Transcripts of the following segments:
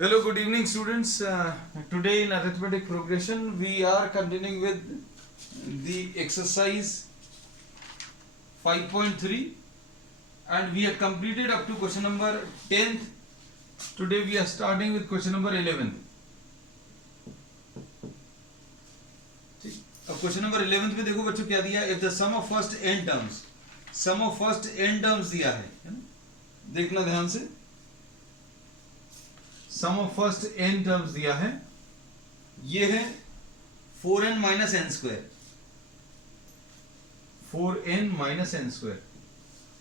Hello, good evening, students. Today in arithmetic progression, we are continuing with the exercise 5.3, and we have completed up to question number 10th. Today we are starting with question number 11th. अब question number 11th में देखो बच्चों क्या दिया, if the sum of first n terms, sum of first n terms दिया है ना? देखना ध्यान से, sum of first n terms दिया है, ये है 4n minus N square, 4n minus N square.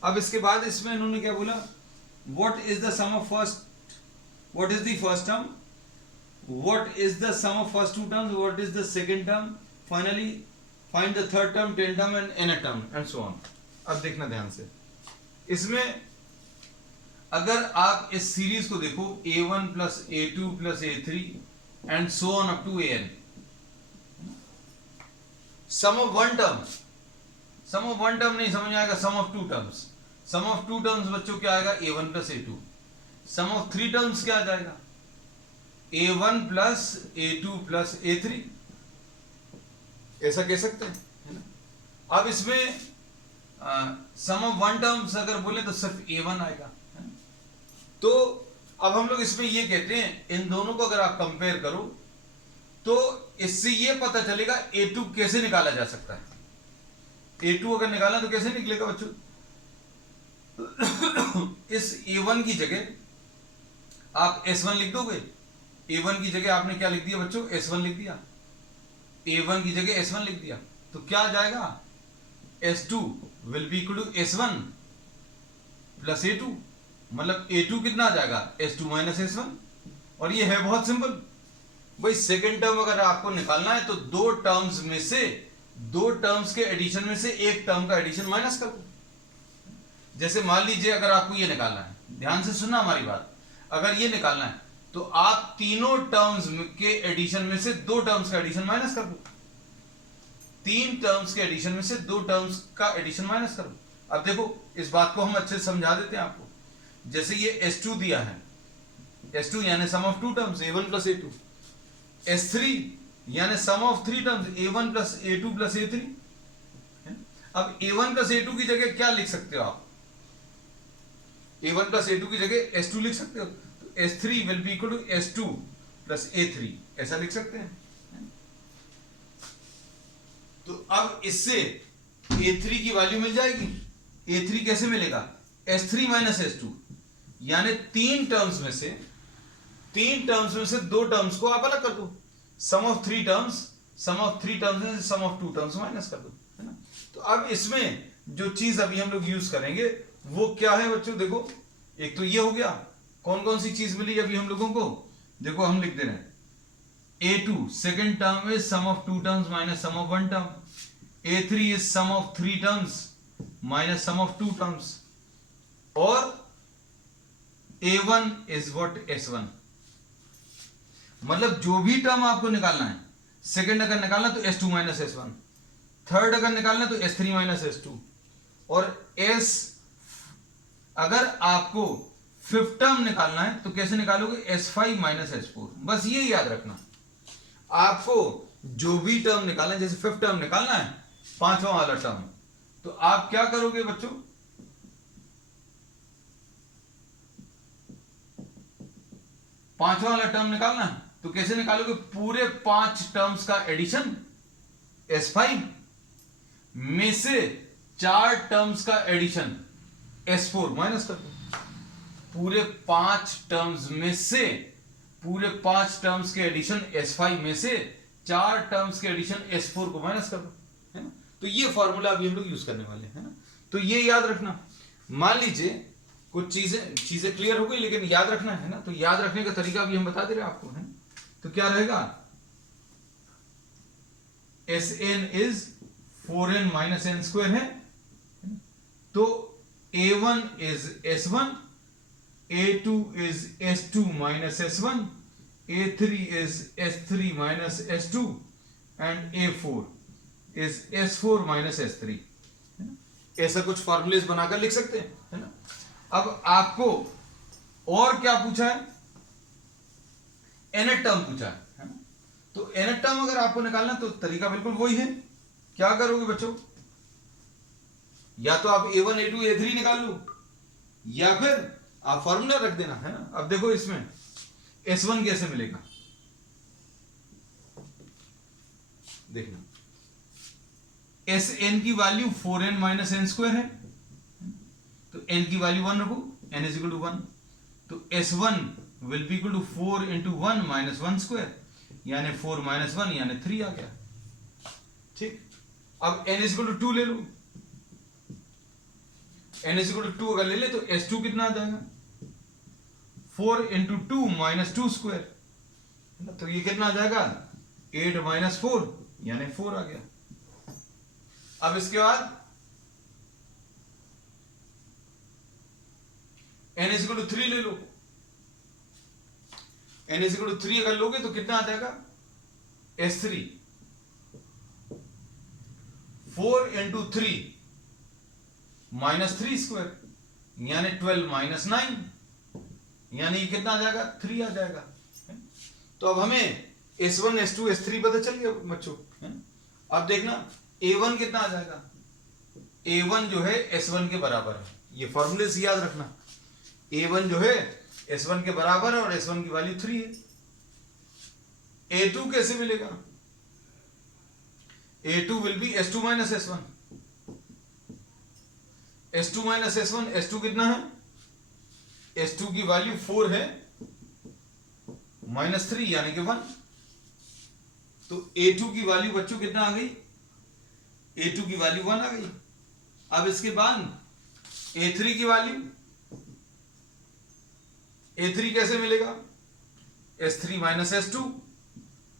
अब इसके बाद इसमें इन्होंने क्या बोला, what is the sum of first, what is the first term, what is the sum of first two terms, what is the second term, finally find the third term, ten term and N term and so on. अब देखना ध्यान से, इसमें अगर आप इस series को देखो a1 plus a2 plus a3 and so on up to an, sum of one term, sum of one term नहीं समझ में आएगा, sum of two terms, sum of two terms बच्चों क्या आएगा, a1 plus a2, sum of three terms क्या आ जाएगा, a1 plus a2 plus a3, ऐसा कह सकते हैं। अब इसमें सम ऑफ वन टर्म्स अगर बोले तो सिर्फ a1 आएगा। तो अब हम लोग इसमें ये कहते हैं, इन दोनों को अगर आप कंपेयर करो तो इससे ये पता चलेगा a2 कैसे निकाला जा सकता है। a2 अगर निकाला तो कैसे निकलेगा बच्चों, इस a1 की जगह आप s1 लिख दोगे, a1 की जगह आपने क्या लिख दिया बच्चों, s1 लिख दिया, a1 की जगह s1 लिख दिया, तो क्या आ जाएगा, s2 will be equal to s1 plus a2, मतलब a2 कितना आ जाएगा, s2 माइनस s1। और ये है बहुत सिंपल भाई, सेकंड टर्म अगर आपको निकालना है तो दो टर्म्स में से, दो टर्म्स के एडिशन में से एक टर्म का एडिशन माइनस कर दो। जैसे मान लीजिए अगर आपको ये निकालना है, ध्यान से सुनना हमारी बात, अगर ये निकालना है तो आप तीनों टर्म्स के एडिशन में से दो टर्म्स का एडिशन माइनस कर दो, तीन टर्म्स के एडिशन में से दो टर्म्स का एडिशन माइनस कर दो। अब देखो इस बात को हम अच्छे से समझा देते हैं आपको। जैसे ये s2 दिया है, s2 यानी sum of two terms a1 plus a2, s3 यानी sum of three terms a1 plus a2 plus a3। अब a1 प्लस a2 की जगह क्या लिख सकते हो आप, a1 प्लस a2 की जगह s2 लिख सकते हो, तो s3 will be equal to s2 plus a3, ऐसा लिख सकते हैं। तो अब इससे a3 की वैल्यू मिल जाएगी, a3 कैसे मिलेगा, s3 माइनस s2, यानी तीन टर्म्स में से दो टर्म्स को आप अलग कर दो, सम ऑफ थ्री टर्म्स में सम ऑफ टू टर्म्स माइनस कर दो, है ना। तो अब इसमें जो चीज अभी हम लोग यूज करेंगे वो क्या है बच्चों, देखो एक तो ये हो गया, कौन कौन सी चीज मिली अभी हम लोगों को, देखो हम लिख दे रहे हैं a2 second term is sum of two terms minus sum of one term, a3 is sum of three terms minus sum of two terms, और a1 इज व्हाट, s1। मतलब जो भी टर्म आपको निकालना है, सेकंड अगर निकालना तो s2 माइनस s1, थर्ड अगर निकालना तो s3 माइनस s2, और s अगर आपको फिफ्थ टर्म निकालना है तो कैसे निकालोगे, s5 माइनस s4। बस ये याद रखना, आपको जो भी टर्म निकालना है, जैसे फिफ्थ टर्म निकालना है, पांचवा वाला टर्म, तो आप क्या करोगे बच्चों, पांचवा वाला टर्म निकालना है तो कैसे निकालोगे, पूरे पांच टर्म्स का एडिशन s5 में से चार टर्म्स का एडिशन s4 माइनस कर दो, पूरे पांच टर्म्स में से, पूरे पांच टर्म्स के एडिशन s5 में से चार टर्म्स के एडिशन s4 को माइनस कर दो, है ना। तो ये फॉर्मूला अभी हम लोग यूज करने वाले हैं ना। तो ये याद रखना, मान लीजिए कुछ चीजें क्लियर हो गई, लेकिन याद रखना है ना, तो याद रखने का तरीका भी हम बता दे रहे हैं आपको, है। तो क्या रहेगा, Sn is 4n minus N square है, तो a1 is s1, a2 is s2 minus s1, a3 is s3 minus s2 and a4 is s4 minus s3। ऐसा कुछ फॉर्मूलेस बनाकर लिख सकते हैं, है ना। अब आपको और क्या पूछा है, nth टर्म पूछा है ना? तो nth टर्म अगर आपको निकालना तो तरीका बिल्कुल वही है। क्या करोगे बच्चों, या तो आप a1 a2 a3 निकाल लो, या फिर आप फॉर्मूला रख देना है ना। अब देखो इसमें s1 कैसे मिलेगा, देखना Sn की value 4n minus N square है, तो n की वैल्यू 1 रखो, n इज इक्वल टू 1, तो S1 will be equal to 4 into 1 minus 1 square, यानी 4 माइनस 1 यानी 3 आ गया। ठीक, अब n इज इक्वल टू 2 ले लो, n इज इक्वल टू 2 अगर ले ले तो S2 कितना आ जाएगा, 4 इंटू 2 माइनस 2 स्क्वायर, तो ये कितना आ जाएगा 8 माइनस 4 यानी 4 आ गया। अब इसके बाद n इज इक्वल टू 3 ले लो, n इज इक्वल टू 3 अगर लोगे तो कितना आ जाएगा S3, 4 इंटू 3 माइनस 3 स्क्वायर यानी 12 माइनस 9 यानी कितना आ जाएगा 3 आ जाएगा। तो अब हमें S1 S2 S3 पता चल गया बच्चों। अब देखना A1 कितना आ जाएगा, A1 जो है S1 के बराबर है, ये फॉर्मूले से याद रखना, A1 जो है S1 के बराबर है और S1 की वैल्यू 3 है। A2 कैसे मिलेगा, A2 will be S2 minus S1, S2 minus S1, S2 कितना है, S2 की वैल्यू 4 है माइनस 3 यानी कि 1, तो A2 की वैल्यू बच्चों कितना आ गई, A2 की वैल्यू 1 आ गई। अब इसके बाद A3 की वैल्यू, A3 कैसे मिलेगा, S3 माइनस S2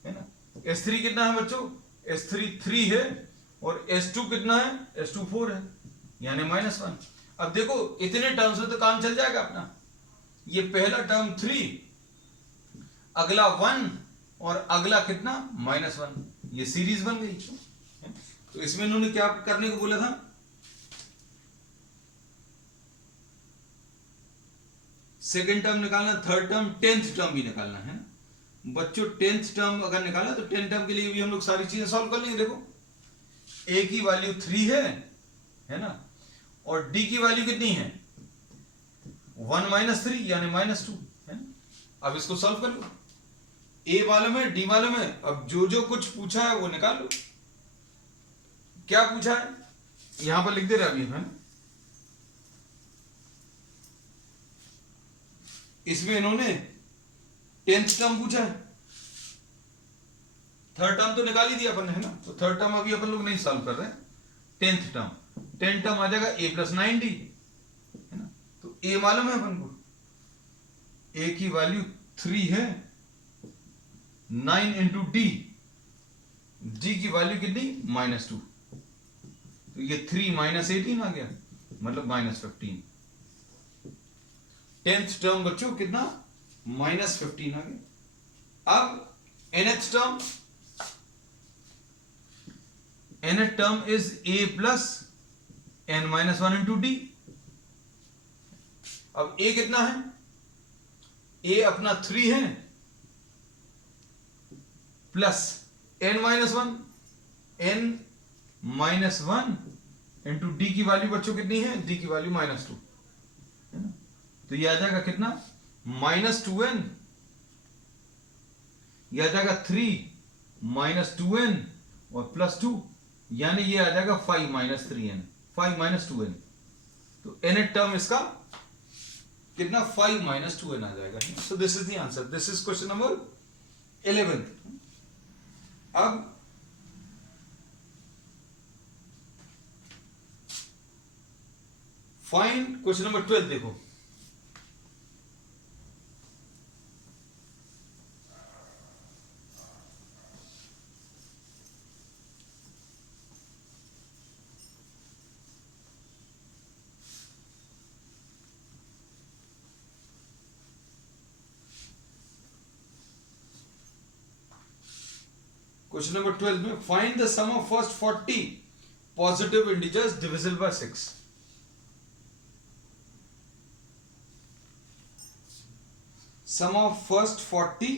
है ना, S3 कितना है बच्चों, S3 3 है और S2 कितना है, S2 4 है यानी माइनस 1। अब देखो इतने टर्म्स में तो काम चल जाएगा अपना, ये पहला टर्म 3, अगला 1 और अगला कितना माइनस 1, ये सीरीज बन गई। तो इसमें इन्होंने क्या करने को बोला था, सेकेंड टर्म निकालना, थर्ड टर्म, 10th टर्म भी निकालना है ना बच्चों। 10th टर्म अगर निकालना तो 10th टर्म के लिए भी हम लोग सारी चीजें सॉल्व कर लेंगे। देखो a की वैल्यू 3 है ना, और d की वैल्यू कितनी है 1 माइनस 3 यानी माइनस 2 है ना। अब इसको सॉल्व कर लो, a मालूम है, d मालूम है, अब जो जो कुछ पूछा है वो निकाल लो। क्या पूछा है यहां पर लिख दे रहा अभी है ना, इसमें इन्होंने 10th टर्म पूछा है, थर्ड टर्म तो निकाल ही दिया अपन ने है ना, तो थर्ड टर्म अभी अपन लोग नहीं सॉल्व कर रहे हैं। 10th टर्म आ जाएगा a प्लस 9d है ना, तो a मालूम है अपन को, a की वैल्यू 3 है, 9 इंटू d की वैल्यू कितनी माइनस 2, तो ये 3 माइनस 18 आ गया मतलब माइनस 15। 10th टर्म बच्चों कितना माइनस 15 आ गया। अब nth term is a plus n minus 1 into D. अब a कितना है, a अपना 3 है plus n minus 1, n minus 1 into D की वैल्यू बच्चों कितनी है, d की वैल्यू माइनस 2 है ना, तो ये आ जाएगा कितना माइनस 2n, ये आ जाएगा 3 माइनस 2n और प्लस 2 यानी ये आ जाएगा 5 माइनस 3n, 5 माइनस 2n, तो nth टर्म इसका कितना 5 माइनस 2n आ जाएगा। So this is the answer, this is question number 11। अब फाइंड क्वेश्चन नंबर 12 देखो, क्वेश्चन नंबर 12 में find the sum of first 40 positive integers divisible by 6। Sum of first 40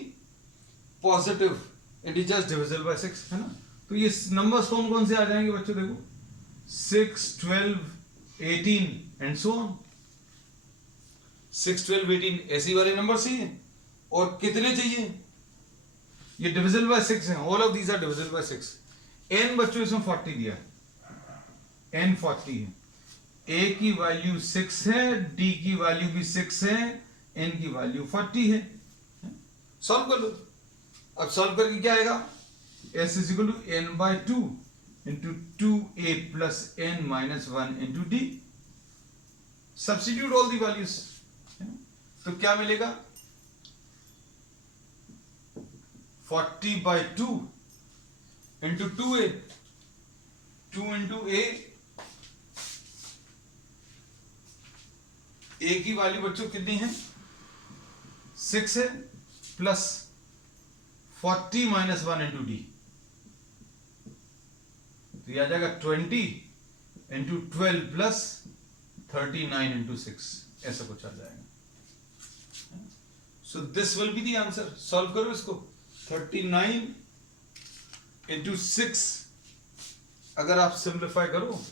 positive integers divisible by 6 है ना। तो ये numbers कौन कौन से आ जाएंगे बच्चों, देखो 6, 12, 18 एंड सो ऑन। 6, 12, 18 ऐसी वाले नंबर चाहिए, और कितने चाहिए, ये डिविजिबल बाय 6 है, all of these are divisible by 6। n बच्चों इसमें 40 दिया है, n 40 है, a की वैल्यू 6 है, d की वैल्यू भी 6 है, n की वैल्यू 40 है। सॉल्व कर लो। अब सॉल्व करके क्या आएगा, s is equal to n by 2 into 2a plus n minus 1 into d। Substitute all the values, तो क्या मिलेगा, 40 by 2 into 2a, 2 into a की वैल्यू बच्चों कितनी है, 6 है, प्लस 40 माइनस 1 इंटू डी, तो ये आ जाएगा 20 इंटू 12 प्लस 39 इंटू 6, ऐसा कुछ आ जाएगा। So this will be the answer. Solve करो इसको, 39 इंटू 6 अगर आप सिंप्लीफाई करो,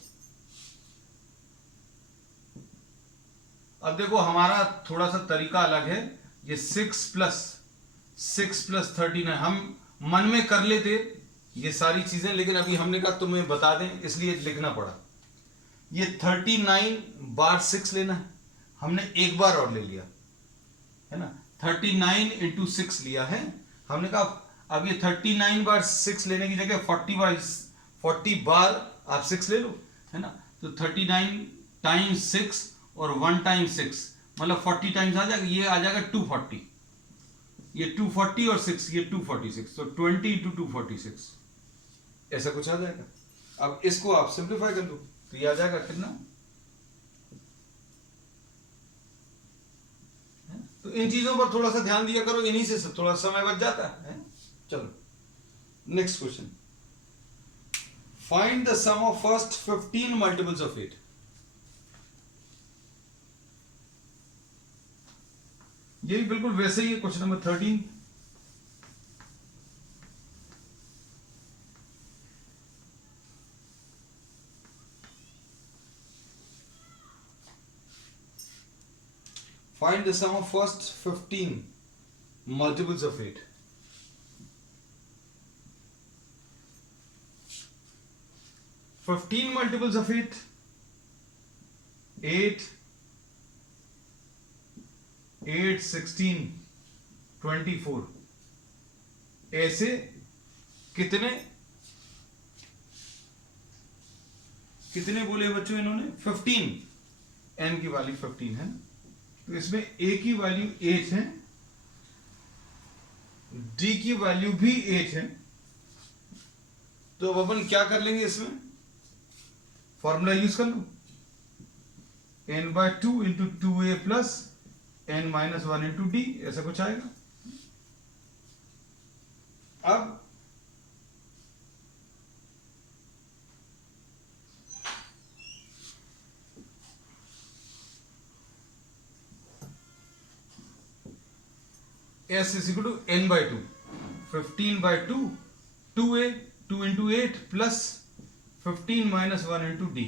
अब देखो हमारा थोड़ा सा तरीका अलग है, ये 6 प्लस 39 हम मन में कर लेते ये सारी चीजें, लेकिन अभी हमने कहा तुम्हें बता दें इसलिए लिखना पड़ा। ये 39 बार 6 लेना है, हमने एक बार और ले लिया है ना, 39 इंटू 6 लिया है, हमने कहा अब ये 39 बार 6 लेने की जगह 40 बार आप 6 ले लो, है ना। तो 39 टाइम्स 6 और 1 टाइम्स 6 मतलब 40 टाइम्स आ जाएगा, ये आ जाएगा 240, ये 240 और 6 ये 246, तो 20 इंटू 246 ऐसा कुछ आ जाएगा। अब इसको आप सिंप्लीफाई कर लो, तो ये आ जाएगा कितना, तो इन चीजों पर थोड़ा सा ध्यान दिया करो, इन्हीं से थोड़ा समय बच जाता है। चलो next question, find the sum of first 15 multiples of 8। ये भी बिल्कुल वैसे ही है, question number 13। Find the sum of first 15 multiples of 8. Fifteen multiples of 8, 8, 16, 24, ऐसे कितने बोले बच्चों इन्होंने, 15, n की वैल्यू 15 है, तो इसमें a की वैल्यू 8 है, d की वैल्यू भी 8 है, तो अब अपन क्या कर लेंगे, इसमें फॉर्मूला यूज कर लो, n by 2 into 2a plus n minus 1 into D, ऐसा कुछ आएगा। अब s is equal to n by 2, 15 by 2, 2a, 2 into 8 plus 15 minus 1 into D,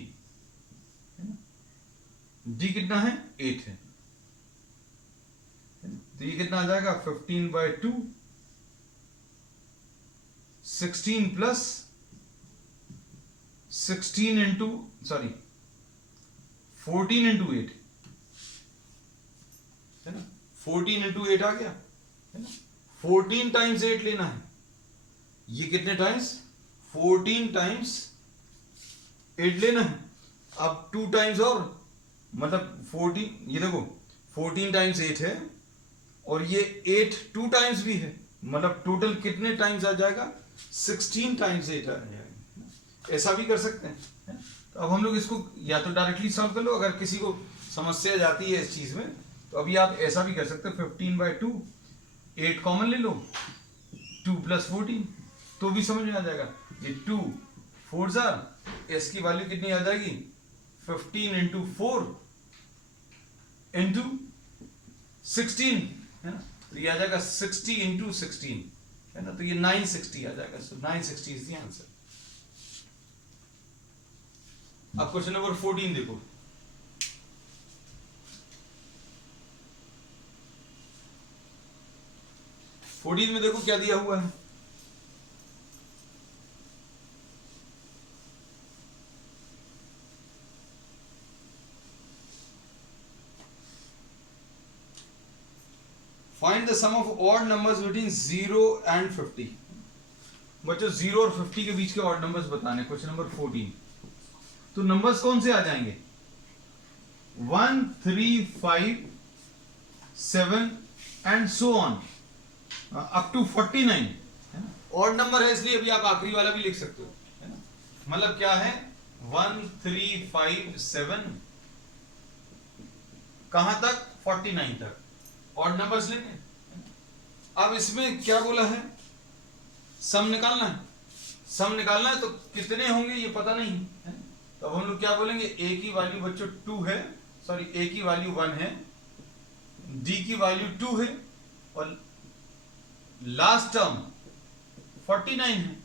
D कितना है, 8 है, तो ये कितना आ जाएगा, 15 बाय 2, 16 प्लस 16 इंटू 14 इंटू 8 है ना, 14 इंटू 8 आ गया है ना, 14 टाइम्स 8 लेना है, ये कितने टाइम्स, 14 टाइम्स 8 लेना है। अब 2 टाइम्स और मतलब 14, ये देखो 14 टाइम्स 8 है और ये 8 2 टाइम्स भी है, मतलब टोटल कितने टाइम्स आ जाएगा, 16 टाइम्स 8 आ जाएगा। ऐसा भी कर सकते हैं। तो अब हम लोग इसको या तो डायरेक्टली सॉल्व कर लो, अगर किसी को समस्या जाती है इस चीज में तो अभी आप ऐसा भी कर सकते हैं, 15 बाय 2, 8 कॉमन ले लो, 2 प्लस 14 तो भी समझ में आ जाएगा। ये 2 4 जार, एस की वैल्यू कितनी आ जाएगी, 15 इंटू 4 इंटू 16 है ना, तो ये आ जाएगा 60 इंटू 16, है ना, तो ये 960 आ जाएगा। So 960 is the answer. अब क्वेश्चन नंबर 14 देखो। फोर्टीन में देखो क्या दिया हुआ है। Find the sum of odd numbers between 0 and 50। बच्चों 0 और 50 के बीच के ऑड नंबर्स बताने। Question number 14। तो नंबर्स कौन से आ जाएंगे? 1, 3, 5, 7 and so on up to 49, है ना। ऑड नंबर है इसलिए अभी आप आखिरी वाला भी लिख सकते हो, है ना। मतलब क्या है? 1, 3, 5, 7 कहां तक? 49 तक ऑड नंबर्स लेंगे। अब इसमें क्या बोला है? सम निकालना है। सम निकालना है तो कितने होंगे ये पता नहीं है। तो अब हम लोग क्या बोलेंगे? ए की वैल्यू बच्चों 2 है, सॉरी ए की वैल्यू 1 है, डी की वैल्यू 2 है और लास्ट टर्म 49 है।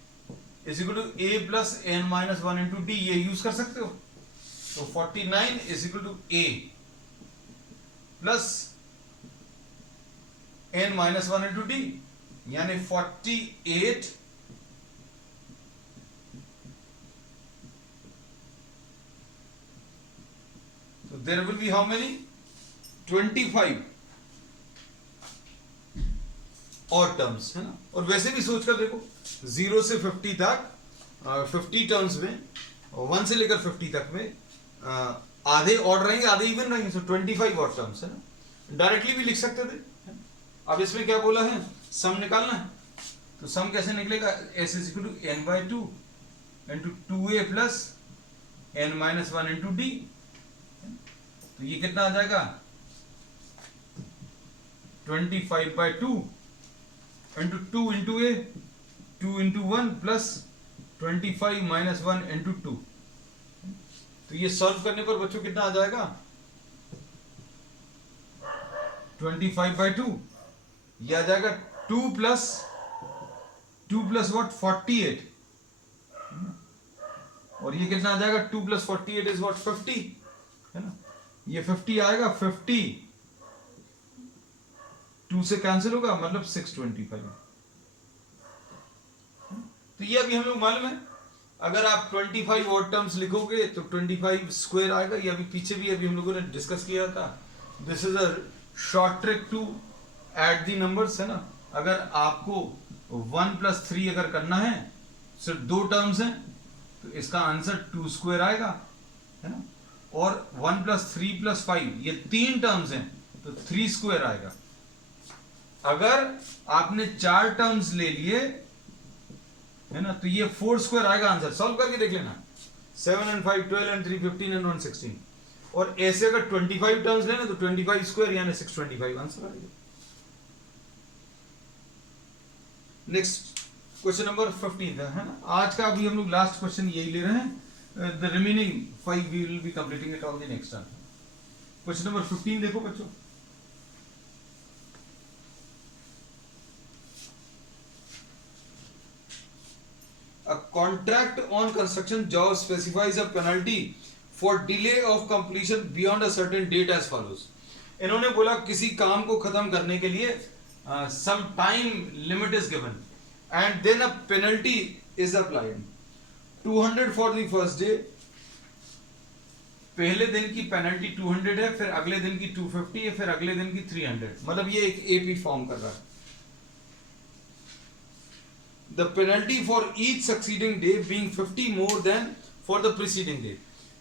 Is equal to A plus N minus 1 into D, ये यूज कर सकते हो। तो 49 is equal to A plus N minus 1 into D, यानी 48 तो there will be how many? 25 और टर्म्स, है ना। और वैसे भी सोचकर देखो 0 से 50 तक 50 टर्म्स में, 1 से लेकर 50 तक में आधे ऑड रहेंगे आधे इवन रहेंगे। सो 25 और टर्म्स, है ना। डायरेक्टली भी लिख सकते थे। अब इसमें क्या बोला है? सम निकालना है। तो सम कैसे निकलेगा? S is equal to N by 2 into 2a plus N minus 1 into D. तो ये कितना आ जाएगा? 25 by 2 into 2 into A, 2 into 1 plus 25 minus 1 into 2। तो ये सॉल्व करने पर बच्चों कितना आ जाएगा? 25 बाई 2, ये आ जाएगा 2 प्लस व्हाट? 48। और ये कितना आ जाएगा? 2 प्लस 48 इज व्हाट? 50, है ना। ये 50 आएगा, 50 2 से कैंसिल होगा, मतलब 625। तो ये अभी हम लोग मालूम है। अगर आप 25 ऑड टर्म्स लिखोगे तो 25 स्क्वायर आएगा। ये अभी पीछे भी अभी हम लोगों ने डिस्कस किया था। This is a short trick to add the numbers, है ना। अगर आपको 1 प्लस 3 अगर करना है, सिर्फ 2 टर्म्स हैं, तो इसका आंसर 2 स्क्वायर आएगा, है ना। और 1 प्लस 3 प्लस 5 ये 3 टर्म्स हैं, तो 3 स्क्वायर आएगा। अगर आपने 4 टर्म्स ले लिए, है ना, तो ये 4 स्क्वायर आएगा आंसर। सॉल्व करके देख लेना। 7 and 5 12 and 3 15 and 1 16। और ऐसे अगर 25 टर्म्स लेना तो 25 स्क्वायर यानी 625 आंसर आएगा। नेक्स्ट क्वेश्चन नंबर 15 है ना। आज का अभी हम लोग लास्ट क्वेश्चन यही ले रहे हैं। The remaining 5 we will be completing it on the next time. Question number 15 देखो बच्चों। A contract on construction job specifies a penalty for delay of completion beyond a certain date as follows। इन्होंने बोला किसी काम को खत्म करने के लिए some time limit is given and then a penalty is applied। 200 for the first day, पहले दिन की पेनल्टी 200 है, फिर अगले दिन की 250 है, फिर अगले दिन की 300। मतलब ये एक एपी फॉर्म कर रहा है। The penalty for each succeeding day being 50 more than for the preceding day।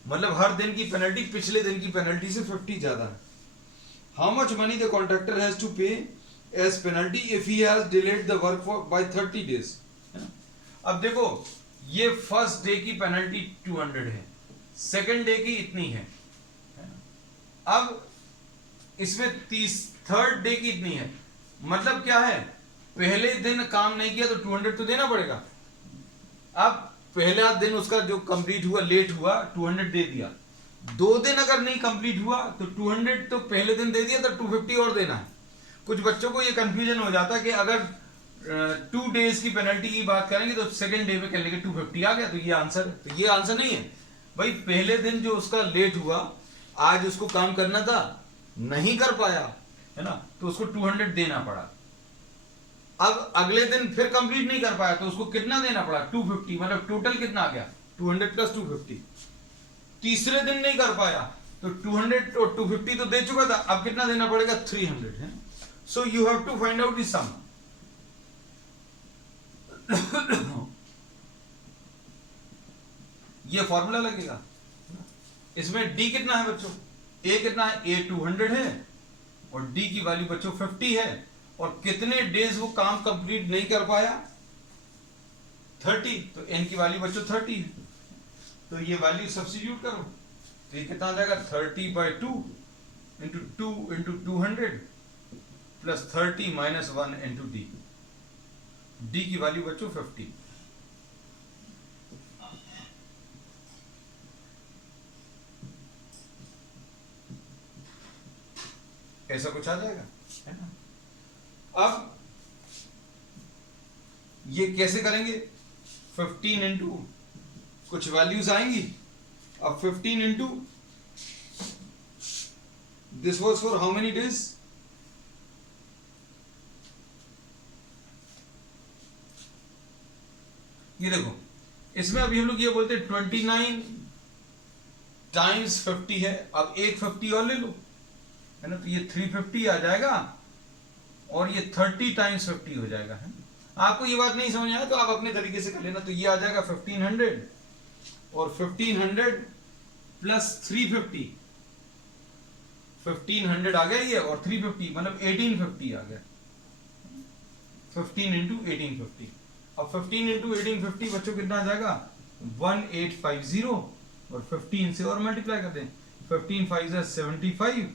मतलब हर दिन की पेनल्टी पिछले दिन की पेनल्टी से 50 ज्यादा है। How much money the contractor has to pay as penalty if he has delayed the work for by 30 days। अब देखो ये फर्स्ट डे की पेनल्टी 200 है, सेकंड डे की इतनी है। अब इसमें थर्ड डे की इतनी है। मतलब क्या है? पहले दिन काम नहीं किया तो 200 तो देना पड़ेगा। अब पहला दिन उसका जो कंप्लीट हुआ, लेट हुआ, 200 दे दिया। 2 दिन अगर नहीं कंप्लीट हुआ तो 200 तो पहले दिन दे दिया, तो 250 और देना है। कुछ बच्चों को ये कंफ्यूजन हो जाता है कि अगर 2 डेज की पेनल्टी की बात करेंगे तो सेकंड डे पे कर लेंगे 250 आ गया, तो ये आंसर है। तो ये आंसर नहीं है भाई, पहले दिन जो उसका लेट हुआ, आज उसको काम करना था, नहीं कर पाया, है ना, तो उसको 200 देना पड़ा। अब अगले दिन फिर कंप्लीट नहीं कर पाया तो उसको कितना देना पड़ा, 250, मतलब टोटल कितना आ गया 200 प्लस 250। तीसरे दिन नहीं कर पाया तो 200 और 250 तो दे चुका था, अब कितना देना पड़ेगा 300 है। So you have to find out the sum. ये फॉर्मूला लगेगा। इसमें डी कितना है बच्चों, ए कितना है, ए 200 है और डी की वैल्यू बच्चों 50 है, और कितने डेज वो काम कंप्लीट नहीं कर पाया 30, तो एन की वैल्यू बच्चों 30 है। तो ये वैल्यू सब्स्टिट्यूट करो तो ये कितना आ जाएगा 30/2 into 2 into 200 plus 30 minus 1 into D. D की वैल्यू बच्चों 50। ऐसा कुछ आ जाएगा, है ना। अब ये कैसे करेंगे, 15 इंटू कुछ वैल्यूज आएंगी। अब 15 into this was for how many days, ये देखो इसमें अभी हम लोग ये बोलते हैं 29 टाइम्स 50 है। अब एक 50 और ले लो, है ना, तो ये 350 आ जाएगा और ये 30 टाइम्स 50 हो जाएगा, है। आपको ये बात नहीं समझ आया तो आप अपने तरीके से कर लेना। तो ये आ जाएगा 1500 और 1500 प्लस 350, 1500 आ गया ये और 350 मतलब 1850 आ गया। 15 इंटू 1850। अब 15 इंटू 1850 बच्चों कितना आ जाएगा 1850 और 15 से और मल्टीप्लाई कर दें, 15 5 75,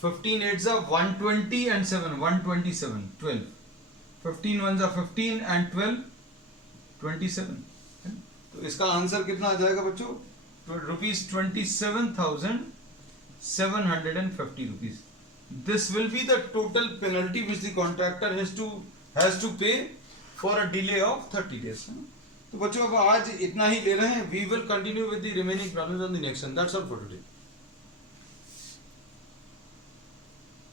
15 8 120 and 7 127 12, 15 1 15 and 12 27। तो इसका आंसर कितना आ जाएगा बच्चों, ₹27,750 rupees. This will be the total penalty which the contractor has to pay for a delay of 30 days। तो बच्चों अब आज इतना ही ले रहे हैं। We will continue with the remaining problems on the next one. That's all for today.